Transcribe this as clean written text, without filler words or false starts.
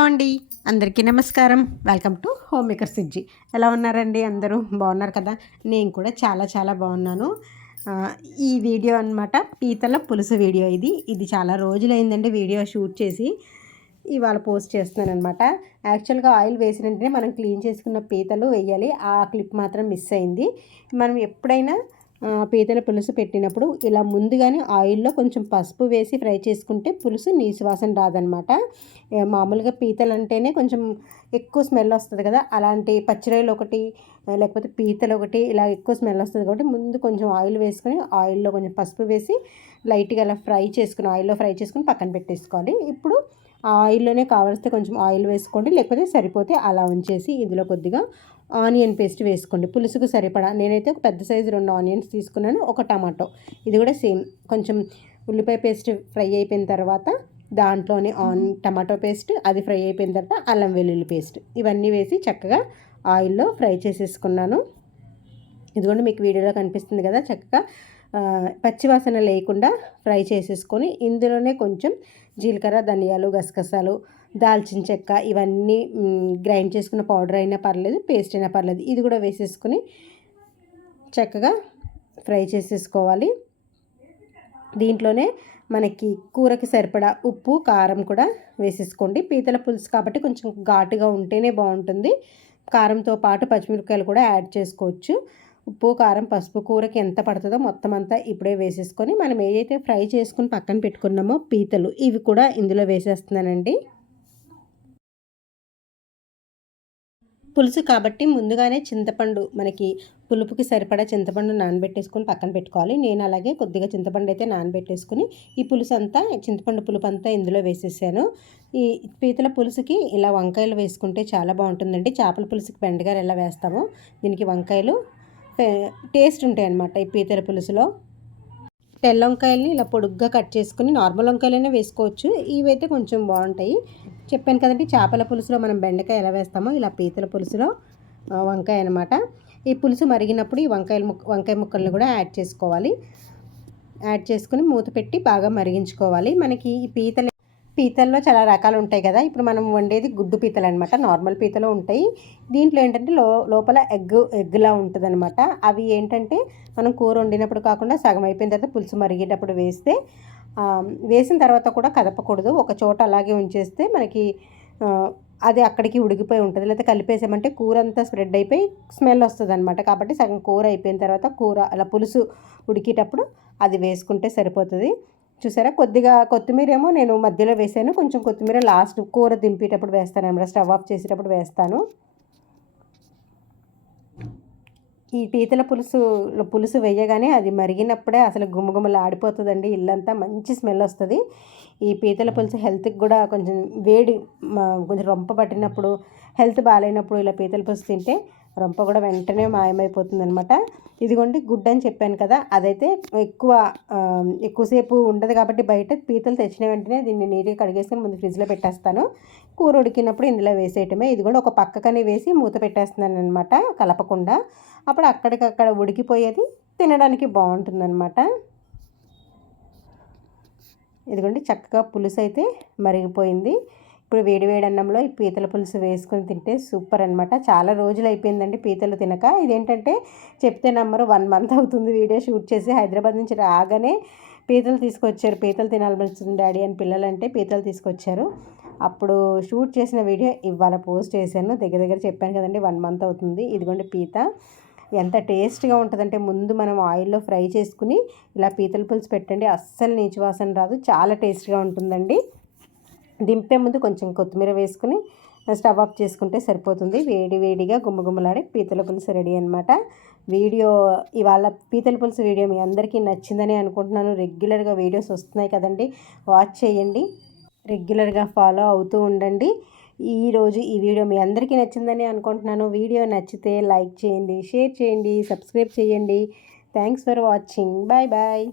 Hello అండి, అందరికీ నమస్కారం. వెల్కమ్ టు హోమ్ మేకర్ సిజ్జి. ఎలా ఉన్నారండి? అందరూ బాగున్నారు కదా? నేను కూడా చాలా చాలా బాగున్నాను. ఈ వీడియో అనమాట పీతల పులుసు వీడియో. ఇది చాలా రోజులైందండి వీడియో షూట్ చేసి. ఇవాళ పోస్ట్ చేస్తున్నానమాట. యాక్చువల్గా ఆయిల్ వేసిన వెంటనే మనం క్లీన్ చేసుకున్న పీతలు వేయాలి. ఆ క్లిప్ మాత్రం మిస్ అయింది. మనం ఎప్పుడైనా పీతల పులుసు పెట్టినప్పుడు ఇలా ముందుగానే ఆయిల్లో కొంచెం పసుపు వేసి ఫ్రై చేసుకుంటే పులుసు నీసు వాసన రాదనమాట. మామూలుగా పీతలు అంటేనే కొంచెం ఎక్కువ స్మెల్ వస్తుంది కదా, అలాంటి పచ్చిరొయ్యలు ఒకటి లేకపోతే పీతలు ఒకటి ఇలా ఎక్కువ స్మెల్ వస్తుంది కాబట్టి ముందు కొంచెం ఆయిల్ వేసుకొని ఆయిల్లో కొంచెం పసుపు వేసి లైట్గా అలా ఆయిల్లో ఫ్రై చేసుకుని పక్కన పెట్టేసుకోవాలి. ఇప్పుడు ఆ ఆయిల్లోనే కావలిస్తే కొంచెం ఆయిల్ వేసుకోండి, లేకపోతే సరిపోతే అలా ఉంచేసి ఇందులో కొద్దిగా ఆనియన్ పేస్ట్ వేసుకోండి. పులుసుకు సరిపడా నేనైతే ఒక పెద్ద సైజు 2 ఆనియన్స్ తీసుకున్నాను, ఒక టమాటో. ఇది కూడా సేమ్ కొంచెం ఉల్లిపాయ పేస్ట్ ఫ్రై అయిపోయిన తర్వాత దాంట్లోనే టమాటో పేస్ట్ అది ఫ్రై అయిపోయిన తర్వాత అల్లం వెల్లుల్లి పేస్ట్ ఇవన్నీ వేసి చక్కగా ఆయిల్లో ఫ్రై చేసేసుకున్నాను. ఇదిగోండి మీకు వీడియోలో కనిపిస్తుంది కదా, చక్కగా పచ్చివాసన లేకుండా ఫ్రై చేసేసుకొని ఇందులోనే కొంచెం జీలకర్ర, ధనియాలు, గసగసాలు, దాల్చిన చెక్క ఇవన్నీ గ్రైండ్ చేసుకున్న పౌడర్ అయినా పర్లేదు, పేస్ట్ అయినా పర్లేదు, ఇది కూడా వేసేసుకొని చక్కగా ఫ్రై చేసేసుకోవాలి. దీంట్లోనే మనకి కూరకి సరిపడా ఉప్పు, కారం కూడా వేసేసుకోండి. పీతల పులుసు కాబట్టి కొంచెం ఘాటుగా ఉంటేనే బాగుంటుంది. కారంతో పాటు పచ్చిమిరపకాయలు కూడా యాడ్ చేసుకోవచ్చు. ఉప్పు, కారం, పసుపు కూరకి ఎంత పడుతుందో మొత్తం అంతా ఇప్పుడే వేసేసుకొని మనం ఏదైతే ఫ్రై చేసుకుని పక్కన పెట్టుకున్నామో పీతలు ఇవి కూడా ఇందులో వేసేస్తున్నానండి. పులుసు కాబట్టి ముందుగానే చింతపండు మనకి పులుపుకి సరిపడా చింతపండు నానబెట్టేసుకొని పక్కన పెట్టుకోవాలి. నేను అలాగే కొద్దిగా చింతపండు అయితే నానబెట్టేసుకుని ఈ పులుసు అంతా చింతపండు పులుపు అంతా ఇందులో వేసేసాను. ఈ పీతల పులుసుకి ఇలా వంకాయలు వేసుకుంటే చాలా బాగుంటుందండి. చేపల పులుసుకి బెండకాయలు ఎలా వేస్తామో దీనికి వంకాయలు టేస్ట్ ఉంటాయి అన్నమాట ఈ పీతల పులుసులో. తెల్ల వంకాయలని ఇలా పొడుగ్గా కట్ చేసుకుని నార్మల్ వంకాయలైనా వేసుకోవచ్చు, ఇవైతే కొంచెం బాగుంటాయి. చెప్పాను కదండి, చేపల పులుసులో మనం బెండకాయ ఎలా వేస్తామో ఇలా పీతల పులుసులో వంకాయ అనమాట. ఈ పులుసు మరిగినప్పుడు ఈ వంకాయ ముక్కలను కూడా యాడ్ చేసుకోవాలి. యాడ్ చేసుకుని మూత పెట్టి బాగా మరిగించుకోవాలి. మనకి ఈ పీతల్లో చాలా రకాలు ఉంటాయి కదా, ఇప్పుడు మనం వండేది గుడ్డు పీతలు అనమాట. నార్మల్ పీతలు ఉంటాయి. దీంట్లో ఏంటంటే లోపల ఎగ్లా ఉంటుంది అనమాట. అవి ఏంటంటే మనం కూర వండినప్పుడు కాకుండా సగం అయిపోయిన తర్వాత పులుసు మరిగేటప్పుడు వేసిన తర్వాత కూడా కదపకూడదు, ఒక చోట అలాగే ఉంచేస్తే మనకి అది అక్కడికి ఉడికిపోయి ఉంటుంది. లేకపోతే కలిపేసామంటే కూర అంతా స్ప్రెడ్ అయిపోయి స్మెల్ వస్తుంది అనమాట. కాబట్టి సగం కూర అయిపోయిన తర్వాత అలా పులుసు ఉడికేటప్పుడు అది వేసుకుంటే సరిపోతుంది. చూసారా, కొద్దిగా కొత్తిమీర ఏమో నేను మధ్యలో వేసాను, కొంచెం కొత్తిమీర లాస్ట్ కూర దింపేటప్పుడు వేస్తాను అనమాట, స్టవ్ ఆఫ్ చేసేటప్పుడు వేస్తాను. ఈ పీతల పులుసు వేయగానే అది మరిగినప్పుడే అసలు గుమగుమలు ఆడిపోతుందండి, ఇల్లంతా మంచి స్మెల్ వస్తుంది. ఈ పీతల పులుసు హెల్త్కి కూడా కొంచెం కొంచెం రొంప పట్టినప్పుడు, హెల్త్ బాగాలేనప్పుడు ఇలా పీతల పులుసు తింటే రొంప కూడా వెంటనే మాయమైపోతుంది అనమాట. ఇదిగోండి గుడ్డు అని చెప్పాను కదా, అదైతే ఎక్కువసేపు ఉండదు కాబట్టి బయట పీతలు తెచ్చిన వెంటనే దీన్ని నీట్గా కడిగేసుకొని ముందు ఫ్రిడ్జ్లో పెట్టేస్తాను. కూర ఉడికినప్పుడు ఇందులో వేసేయటమే. ఇది కూడా ఒక పక్కకనే వేసి మూత పెట్టేస్తున్నాను అనమాట, కలపకుండా. అప్పుడు అక్కడికక్కడ ఉడికిపోయేది, తినడానికి బాగుంటుందన్నమాట. ఇదిగోండి చక్కగా పులుసు అయితే మరిగిపోయింది. ఇప్పుడు వేడివేడి అన్నంలో ఈ పీతల పులుసు వేసుకొని తింటే సూపర్ అనమాట. చాలా రోజులు అయిపోయిందండి పీతలు తినక. ఇదేంటంటే చెప్తే నమ్మరు, 1 మంత్ అవుతుంది వీడియో షూట్ చేసి. హైదరాబాద్ నుంచి రాగానే పీతలు తీసుకొచ్చారు. పీతలు తినాలనిపిస్తుంది డాడీ అని పిల్లలంటే పీతలు తీసుకొచ్చారు. అప్పుడు షూట్ చేసిన వీడియో ఇవాళ పోస్ట్ చేశాను. దగ్గర చెప్పాను కదండి, 1 మంత్ అవుతుంది. ఇదిగోండి పీత ఎంత టేస్ట్గా ఉంటుందంటే ముందు మనం ఆయిల్లో ఫ్రై చేసుకుని ఇలా పీతల పులుసు పెట్టండి, అస్సలు నీచు వాసన రాదు, చాలా టేస్ట్గా ఉంటుందండి. దింపే ముందు కొంచెం కొత్తిమీర వేసుకుని స్టవ్ ఆఫ్ చేసుకుంటే సరిపోతుంది. వేడిగా గుమ్మగుమ్మలాడే పీతల పులుసు రెడీ అనమాట. ఇవాళ పీతల పులుసు వీడియో మీ అందరికీ నచ్చిందని అనుకుంటున్నాను. రెగ్యులర్గా వీడియోస్ వస్తున్నాయి కదండి, వాచ్ చేయండి, రెగ్యులర్గా ఫాలో అవుతూ ఉండండి. ఈరోజు ఈ వీడియో మీ అందరికీ నచ్చిందని అనుకుంటున్నాను. వీడియో నచ్చితే లైక్ చేయండి, షేర్ చేయండి, సబ్స్క్రైబ్ చేయండి. Thanks for watching. బాయ్.